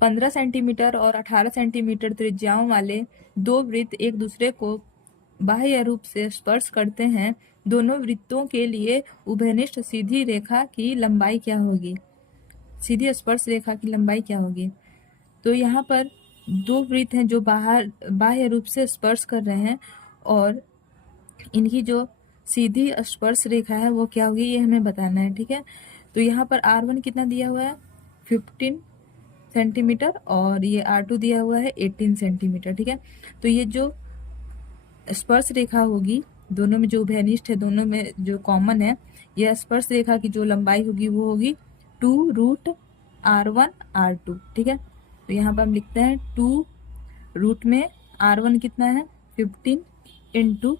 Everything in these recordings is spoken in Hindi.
15 सेंटीमीटर और 18 सेंटीमीटर त्रिज्याओं वाले दो वृत्त एक दूसरे को बाह्य रूप से स्पर्श करते हैं, दोनों वृत्तों के लिए उभयनिष्ठ सीधी रेखा की लंबाई क्या होगी? सीधी स्पर्श रेखा की लंबाई क्या होगी? तो यहाँ पर दो वृत्त हैं जो बाह्य रूप से स्पर्श कर रहे हैं और इनकी जो सीधी स्पर्श रेखा है वो क्या होगी, ये हमें बताना है। ठीक है, तो यहाँ पर R1 कितना दिया हुआ है? 15 सेंटीमीटर और ये R2 दिया हुआ है 18 सेंटीमीटर। ठीक है, तो ये जो स्पर्श रेखा होगी, दोनों में जो उभयनिष्ठ है, दोनों में जो कॉमन है, यह स्पर्श रेखा की जो लंबाई होगी वो होगी 2√R1 R2। ठीक है, तो यहाँ पर हम लिखते हैं 2 रूट में R1 कितना है? 15 इंटू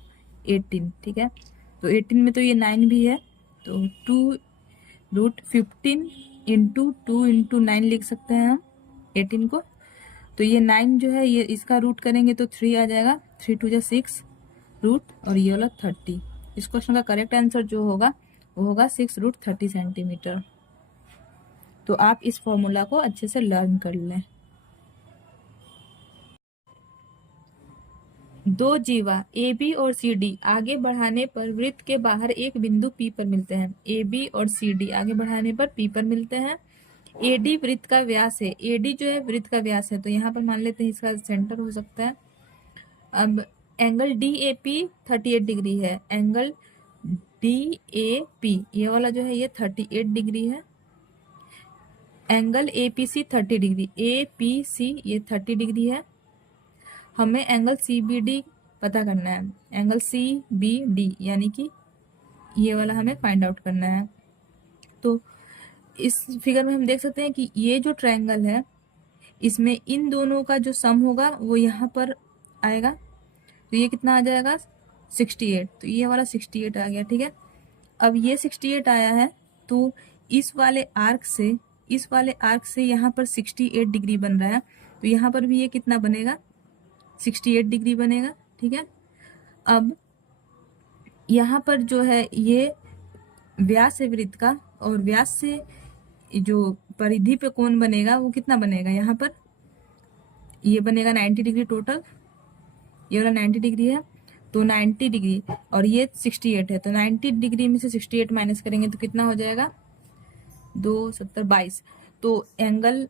18। ठीक है, तो 18 में तो ये 9 भी है, तो 2√15 इंटू 2 इंटू 9 लिख सकते हैं हम 18 को। तो ये 9 जो है ये इसका रूट करेंगे तो 3 आ जाएगा, 3 2 जा 6 रूट, और ये वाला 30। इस क्वेश्चन का करेक्ट आंसर जो होगा वो होगा 6√30 सेंटीमीटर। तो आप इस फॉर्मूला को अच्छे से लर्न कर लें। दो जीवा ए बी और सी डी आगे बढ़ाने पर वृत्त के बाहर एक बिंदु पी पर मिलते हैं। ए बी और सी डी आगे बढ़ाने पर पी पर मिलते हैं। ए डी वृत्त का व्यास है। ए डी जो है वृत्त का व्यास है, तो यहाँ पर मान लेते हैं इसका सेंटर हो सकता है। अब angle D A P 38 degree है। एंगल डी ए पी ये वाला जो है ये 38 डिग्री है। Angle A P C 30 degree, A P C ये 30 डिग्री है। हमें एंगल सी बी डी पता करना है। एंगल सी बी डी यानी कि ये वाला हमें फाइंड आउट करना है। तो इस फिगर में हम देख सकते हैं कि ये जो ट्रायंगल है इसमें इन दोनों का जो सम होगा वो यहाँ पर आएगा, तो ये कितना आ जाएगा? 68। तो ये वाला 68 आ गया। ठीक है, अब ये 68 आया है, तो इस वाले आर्क से यहाँ पर 68 डिग्री बन रहा है, तो यहाँ पर भी ये कितना बनेगा? 68 डिग्री बनेगा। ठीक है, अब यहाँ पर जो है ये व्यास है वृत्त का, और व्यास से जो परिधि पे कोण बनेगा वो कितना बनेगा? यहाँ पर ये बनेगा 90 डिग्री टोटल, ये वाला 90 डिग्री है, तो 90 डिग्री और ये 68 है, तो 90 डिग्री में से 68 माइनस करेंगे तो कितना हो जाएगा? 2 70 22। तो एंगल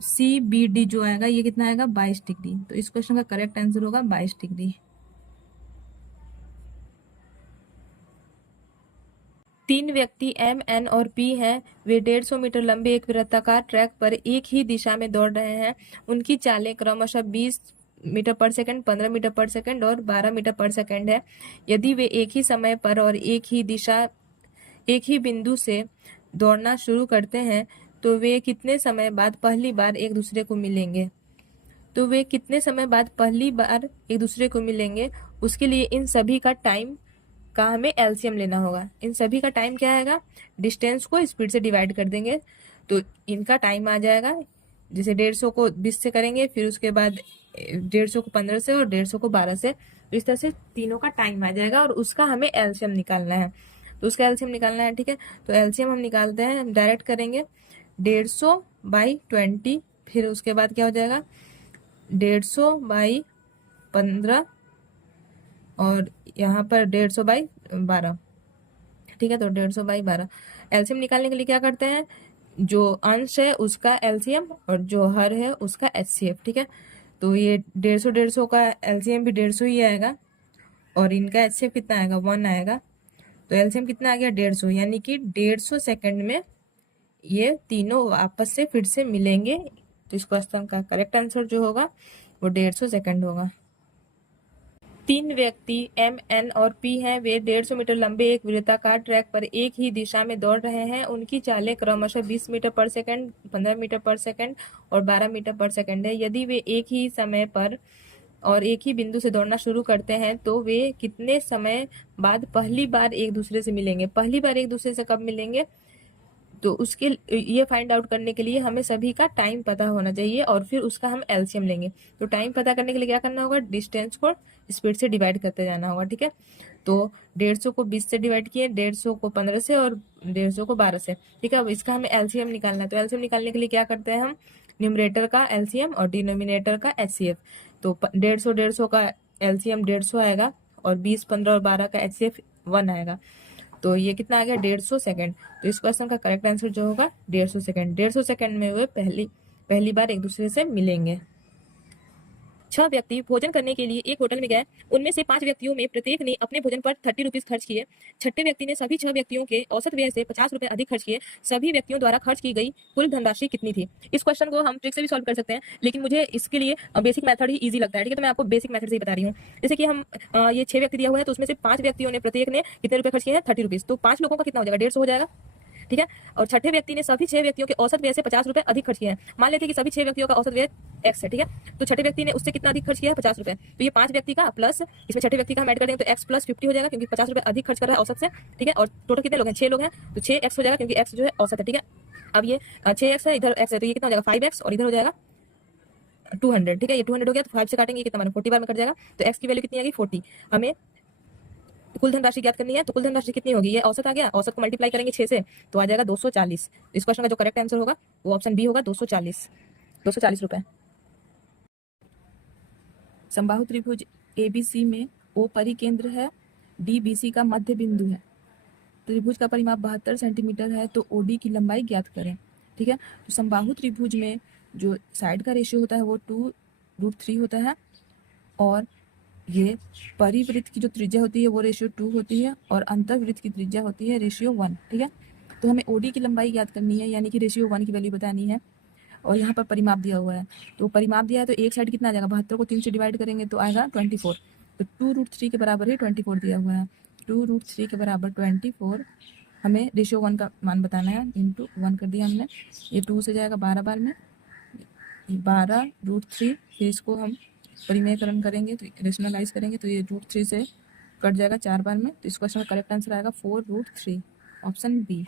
सी बी डी जो आएगा ये कितना आएगा? 22 डिग्री। तो इस क्वेश्चन का करेक्ट आंसर होगा 22 डिग्री। तीन व्यक्ति एम एन और पी हैं। वे 150 मीटर लंबे एक वृत्ताकार ट्रैक पर एक ही दिशा में दौड़ रहे हैं। उनकी चालें क्रमशः 20 मीटर पर सेकंड, 15 मीटर पर सेकंड और 12 मीटर पर सेकंड है। यदि वे एक ही समय पर और एक ही बिंदु से दौड़ना शुरू करते हैं तो वे कितने समय बाद पहली बार एक दूसरे को मिलेंगे? उसके लिए इन सभी का टाइम का हमें एलसीएम लेना होगा। इन सभी का टाइम क्या आएगा? डिस्टेंस को स्पीड से डिवाइड कर देंगे तो इनका टाइम आ जाएगा। जैसे 150 को 20 से करेंगे, फिर उसके बाद 150 को 15 से और 150 को 12 से, तो इस तरह से तीनों का टाइम आ जाएगा और उसका हमें एलसीएम निकालना है। तो उसका एलसीएम निकालना है। ठीक है, तो एलसीएम हम निकालते हैं, हम डायरेक्ट करेंगे 150/20, फिर उसके बाद क्या हो जाएगा? 150/15 और यहाँ पर 150/12। ठीक है, तो 150/12 एलसीएम निकालने के लिए क्या करते हैं? जो अंश है उसका एलसीएम और जो हर है उसका एचसीएफ। ठीक है, तो ये 150 का एलसीएम भी 150 ही आएगा और इनका एचसीएफ कितना आएगा? 1 आएगा। तो एलसीएम कितना आ गया? 150, यानी कि 150 सेकंड में ये तीनों आपस से फिर से मिलेंगे। तो इस क्वेश्चन का करेक्ट आंसर जो होगा वो 150 सेकंड होगा। तीन व्यक्ति एम एन और पी हैं। वे 150 मीटर लंबे एक वृत्ताकार ट्रैक पर एक ही दिशा में दौड़ रहे हैं। उनकी चालें क्रमशः 20 मीटर पर सेकंड, 15 मीटर पर सेकंड और 12 मीटर पर सेकंड है। यदि वे एक ही समय पर और एक ही बिंदु से दौड़ना शुरू करते हैं तो वे कितने समय बाद पहली बार एक दूसरे से मिलेंगे? पहली बार एक दूसरे से कब मिलेंगे? तो उसके ये फाइंड आउट करने के लिए हमें सभी का टाइम पता होना चाहिए और फिर उसका हम एलसीएम लेंगे। तो टाइम पता करने के लिए क्या करना होगा? डिस्टेंस को स्पीड से डिवाइड करते जाना होगा। ठीक है, तो 150 को 20 से डिवाइड किए, 150 को 15 से और 150 को 12 से। ठीक है, अब इसका हमें एलसीएम निकालना है। तो एलसीएम निकालने के लिए क्या करते हैं हम? न्यूमरेटर का एलसीएम और डिनोमिनेटर का एचसीएफ। तो 150 का एलसीएम 150 आएगा और 20, 15 और 12 का एचसीएफ 1 आएगा। तो ये कितना आ गया 150 सेकंड। तो इस क्वेश्चन का करेक्ट आंसर जो होगा 150 सेकंड। 150 सेकंड में वे पहली बार एक दूसरे से मिलेंगे। 6 व्यक्ति भोजन करने के लिए एक होटल में गए। उनमें से 5 व्यक्तियों में प्रत्येक ने अपने भोजन पर 30 रुपीज खर्च किए। छठे व्यक्ति ने सभी 6 व्यक्तियों के औसत व्यय से 50 रुपए अधिक खर्च किए। सभी व्यक्तियों द्वारा खर्च की गई कुल धनराशि कितनी थी? इस क्वेश्चन को हम ट्रिक से भी सॉल्व कर सकते हैं, लेकिन मुझे इसके लिए बेसिक मेथड ही इजी लगता है। ठीक है, तो मैं आपको बेसिक मेथड से ही बता रही हूँ। जैसे कि हम ये 6 व्यक्ति दिया हुआ है, तो उसमें से 5 व्यक्तियों ने प्रत्येक ने कितने रुपए खर्च किए हैं? 30 रुपीज। तो 5 लोगों का कितना हो जाएगा? 150 हो जाएगा। ठीक है, और छठे व्यक्ति ने सभी 6 व्यक्तियों के औसत व्यय से 50 रुपए अधिक खर्च किए हैं। मान लेते हैं कि सभी 6 व्यक्तियों का औसत व्यय एक्स है। ठीक है, तो छठे व्यक्ति ने उससे कितना अधिक खर्च किया है? 50 रुपए। तो ये 5 व्यक्ति का प्लस इसमें छठे व्यक्ति का हम ऐड कर देंगे तो एक्स प्लस 50 हो जाएगा, क्योंकि 50 रुपए अधिक खर्च कर रहा है औसत से। ठीक है, और टोटल कितने लोग हैं? 6 लोग हैं, तो 6x हो जाएगा, क्योंकि एक्स जो है औसत है। ठीक है, अब ये 6x है, इधर x है, तो ये कितना हो जाएगा? 5x, और इधर हो जाएगा 200। ठीक है, ये 200 हो गया, तो 5 से काटेंगे कितना? 40 बार में कट जाएगा। तो x की वैल्यू कितनी आ गई? 40। हमें कुल धनराशि ज्ञात करनी है, तो कुल धनराशि कितनी होगी? ये औसत आ गया, औसत को मल्टीप्लाई करेंगे 6 से, तो आ जाएगा 240। इस क्वेश्चन का जो करेक्ट आंसर होगा वो ऑप्शन बी होगा, 240 रुपए। समबाहु त्रिभुज एबीसी में ओ परिकेंद्र है, डी बीसी का मध्य बिंदु है। त्रिभुज का परिमाप 72 सेंटीमीटर है, तो ओडी की लंबाई ज्ञात करें। ठीक है, तो समबाहु त्रिभुज में जो साइड का रेशियो होता है वो 2√3 होता है, और ये परिवृत्त की जो त्रिज्या होती है वो रेशियो 2 होती है, और अंतर्वृत्त की त्रिज्या होती है रेशियो 1। ठीक है, तो हमें ओडी की लंबाई ज्ञात करनी है, यानी कि रेशियो 1 की वैल्यू बतानी है। और यहाँ पर परिमाप दिया हुआ है, तो परिमाप दिया है तो एक साइड कितना आ जाएगा? 72 को 3 से डिवाइड करेंगे तो आएगा 24। तो 2√3 के बराबर ही 24 दिया हुआ है। 2√3 के बराबर 24, हमें रेशियो 1 का मान बताना है। इंटू 1 कर दिया हमने, ये 2 से जाएगा 12 बार में, 12√3। फिर इसको हम परिमेयकरण करेंगे, तो रेशनलाइज करेंगे, तो ये √3 से कट जाएगा 4 बार में। तो इस क्वेश्चन का करेक्ट आंसर आएगा 4√3, ऑप्शन बी।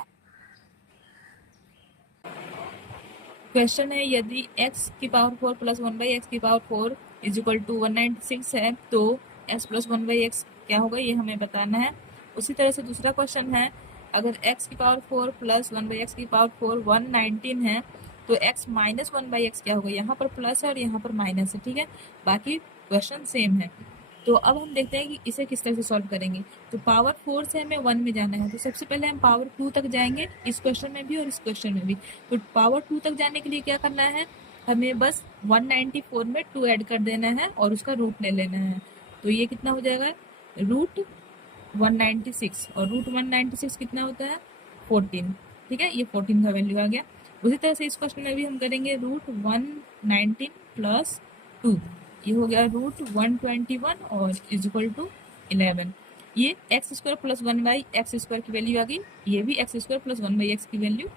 क्वेश्चन है, यदि x की पावर 4 प्लस 1/x की पावर 4 इज इक्वल टू 196 है, तो x प्लस 1/x क्या होगा, ये हमें बताना है। उसी तरह से दूसरा क्वेश्चन है, अगर x की पावर 4 प्लस 1/x की पावर 4 119 है, तो x माइनस 1/x क्या होगा? यहाँ पर प्लस है और यहाँ पर माइनस है। ठीक है, बाकी क्वेश्चन सेम है। तो अब हम देखते हैं कि इसे किस तरह से सॉल्व करेंगे। तो पावर 4 से हमें 1 में जाना है, तो सबसे पहले हम पावर 2 तक जाएंगे, इस क्वेश्चन में भी और इस क्वेश्चन में भी। तो पावर 2 तक जाने के लिए क्या करना है? हमें बस 194 में 2 ऐड कर देना है और उसका रूट ले लेना है। तो ये कितना हो जाएगा? √196, और √196 कितना होता है? 14। ठीक है, ये 14 का वैल्यू आ गया। उसी तरह से इस क्वेश्चन में भी हम करेंगे √119 प्लस 2, ये हो गया √121 और इज इक्वल टू 11। ये x² प्लस 1/x² की वैल्यू आ गई, ये भी x² प्लस 1/x की वैल्यू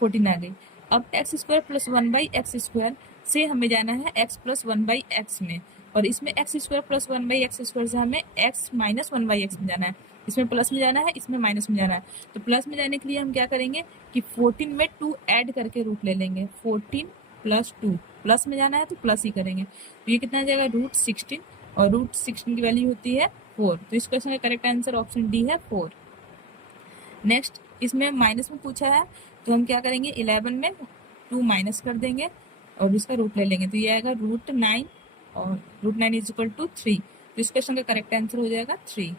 14 आ गई। अब x² प्लस 1/x² से हमें जाना है x प्लस 1/x में, और इसमें x² प्लस 1/x² से हमें x माइनस 1/x में जाना है। इसमें प्लस में जाना है, इसमें माइनस में जाना है। तो प्लस में जाने के लिए हम क्या करेंगे कि 14 में 2 ऐड करके रूट ले लेंगे। 14 प्लस 2, प्लस में जाना है तो प्लस ही करेंगे। तो ये कितना आ जाएगा? √16, और √16 की वैल्यू होती है 4। तो इस क्वेश्चन का करेक्ट आंसर ऑप्शन डी है 4। नेक्स्ट, इसमें माइनस में पूछा है, तो हम क्या करेंगे? 11 में 2 माइनस कर देंगे और इसका रूट ले लेंगे, तो ये आएगा √9, और √9 इज इक्वल टू 3। तो इस क्वेश्चन का करेक्ट आंसर हो जाएगा 3।